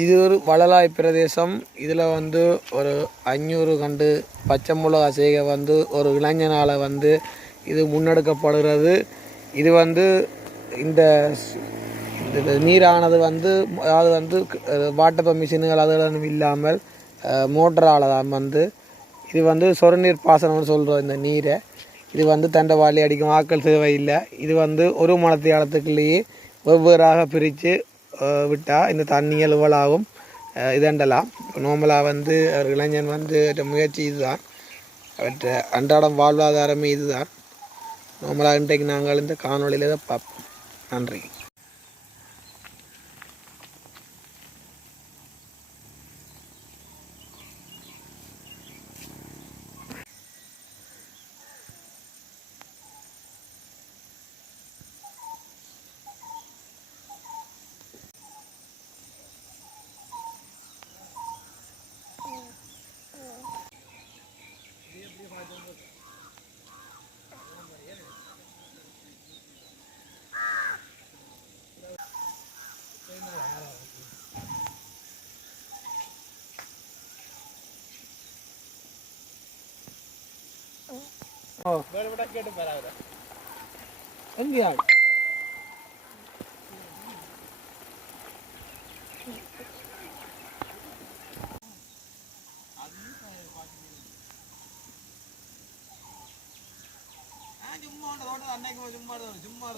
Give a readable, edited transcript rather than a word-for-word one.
இது ஒரு வளலாய் பிரதேசம். இதில் வந்து ஒரு 500 கண்டு பச்சை மிளகா செய்கை வந்து ஒரு இளைஞனால் வந்து இது முன்னெடுக்கப்படுகிறது. இது வந்து இந்த நீரானது வந்து அதாவது வந்து வாட்டர் பம்ப் மிஷின்கள் அதெல்லாம் இல்லாமல் மோட்டரால் தான் வந்து இது வந்து சொரநீர் பாசனம்னு சொல்கிறோம். இந்த நீரை இது வந்து தண்டவாளி அடிக்கும் ஆக்கள் தேவையில்லை. இது வந்து ஒரு மணத்தியாலத்துக்குள்ளேயே வெவ்வேறாக பிரித்து விட்டால் இந்த தண்ணிகள் இவ்வளாகும் இதண்டலாம். நார்மலாக வந்து இளைஞன் வந்து முயற்சி இதுதான், அவற்றை அன்றாடம் வாழ்வாதாரமே இதுதான். நார்மலாக இன்றைக்கு நாங்கள் இந்த காணொலியில் தான் பார்ப்போம். நன்றி. கேட்டு பாரு எங்கேயா சும்மா அன்னைக்கு சும்மா சும்மா